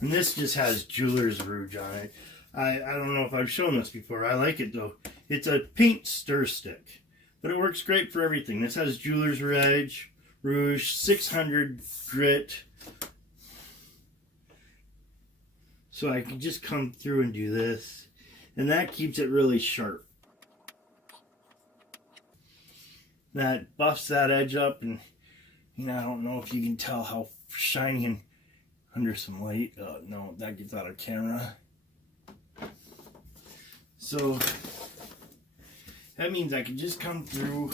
And this just has jeweler's rouge on it. I don't know if I've shown this before. I like it though. It's a paint stir stick, but it works great for everything. This has jeweler's rouge, 600 grit. So I can just come through and do this. And that keeps it really sharp. That buffs that edge up, and I don't know if you can tell how shiny and under some light. No, that gets out of camera. So that means I can just come through.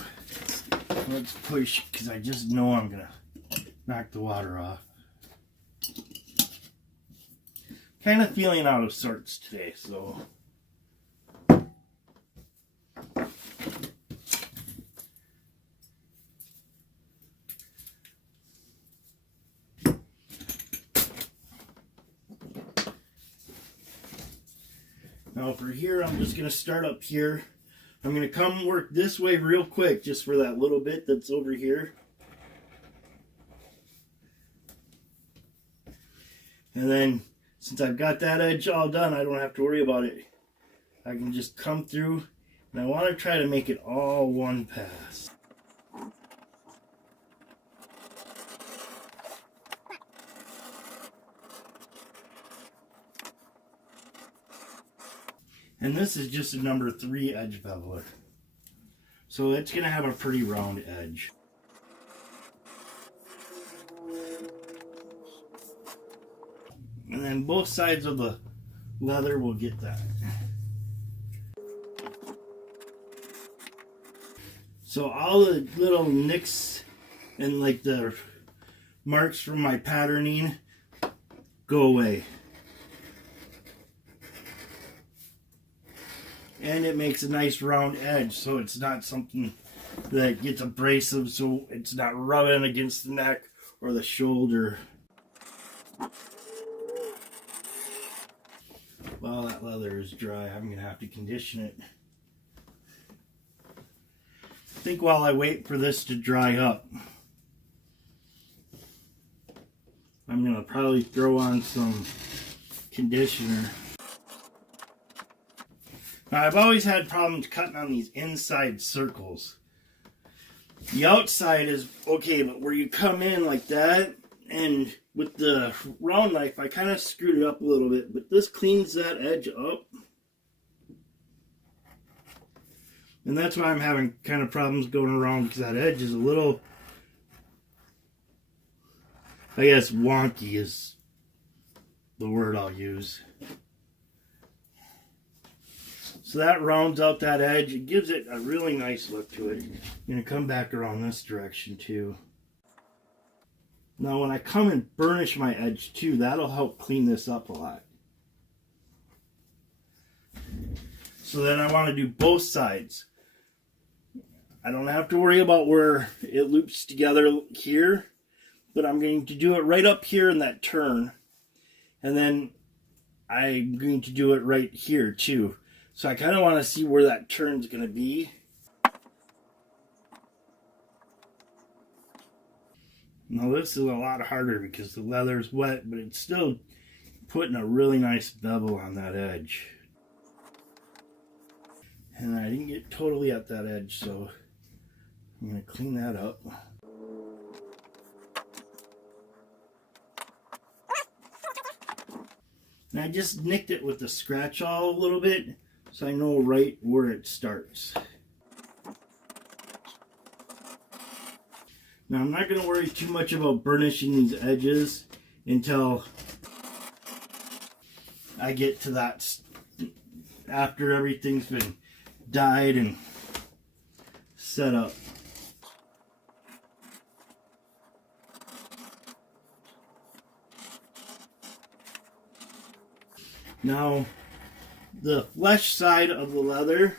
Let's push, because I just know I'm gonna knock the water off. Kind of feeling out of sorts today, so. Now for here, I'm just going to start up here. I'm going to come work this way real quick, just for that little bit that's over here. And then, since I've got that edge all done, I don't have to worry about it. I can just come through, and I want to try to make it all one pass. And this is just a number 3 edge beveler. So it's going to have a pretty round edge. And then both sides of the leather will get that. So all the little nicks and like the marks from my patterning go away. And it makes a nice round edge, so it's not something that gets abrasive, so it's not rubbing against the neck or the shoulder. While that leather is dry, I'm going to have to condition it. I think while I wait for this to dry up, I'm going to probably throw on some conditioner. Now, I've always had problems cutting on these inside circles. The outside is okay, but where you come in like that, and with the round knife, I kind of screwed it up a little bit, but this cleans that edge up. And that's why I'm having kind of problems going around, because that edge is a little, I guess, wonky is the word I'll use. So that rounds out that edge. It gives it a really nice look to it. I'm going to come back around this direction too. Now when I come and burnish my edge too, that'll help clean this up a lot. So then I want to do both sides. I don't have to worry about where it loops together here, but I'm going to do it right up here in that turn. And then I'm going to do it right here too. So I kind of want to see where that turn's going to be. Now this is a lot harder because the leather's wet, but it's still putting a really nice bevel on that edge. And I didn't get totally at that edge, so I'm going to clean that up. And I just nicked it with the scratch awl a little bit, so I know right where it starts. Now I'm not going to worry too much about burnishing these edges until I get to that, after everything's been dyed and set up. Now, the flesh side of the leather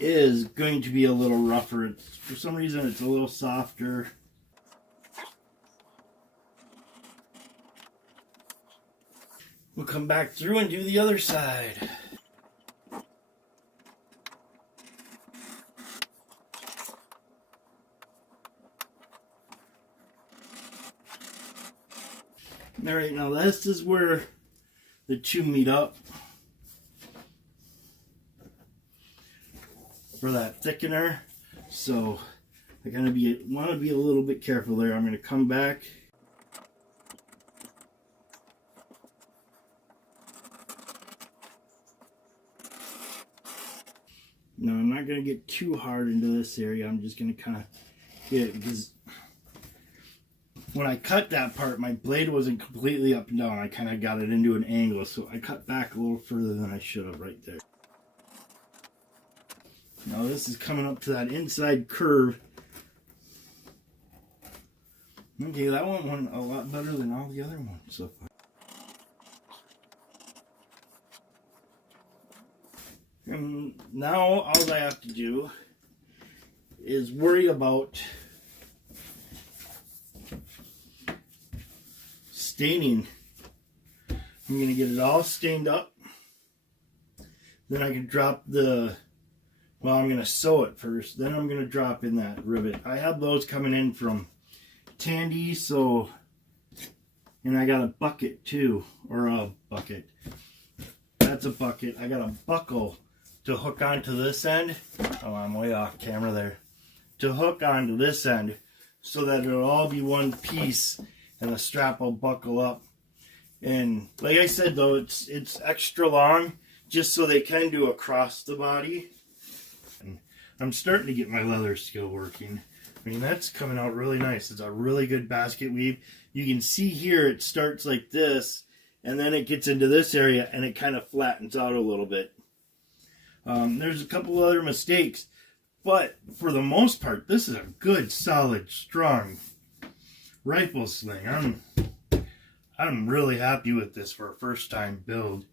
is going to be a little rougher. For some reason, it's a little softer. We'll come back through and do the other side. All right, now this is where the two meet up for that thickener. So I want to be a little bit careful there. I'm going to come back. No, I'm not going to get too hard into this area. I'm just going to kind of get it, because when I cut that part, my blade wasn't completely up and down. I kind of got it into an angle, so I cut back a little further than I should have right there. Now this is coming up to that inside curve. Okay, that one went a lot better than all the other ones so far. And now all I have to do is worry about staining. I'm going to get it all stained up. Then I can drop I'm going to sew it first. Then I'm going to drop in that rivet. I have those coming in from Tandy, and I got a bucket too, or a bucket. That's a bucket. I got a buckle to hook onto this end. Oh, I'm way off camera there. To hook onto this end so that it'll all be one piece and the strap will buckle up. And like I said though, it's extra long just so they can do across the body. And I'm starting to get my leather skill working. I mean, that's coming out really nice. It's a really good basket weave. You can see here it starts like this, and then it gets into this area and it kind of flattens out a little bit. There's a couple other mistakes, but for the most part, this is a good, solid, strong rifle sling. I'm really happy with this for a first time build.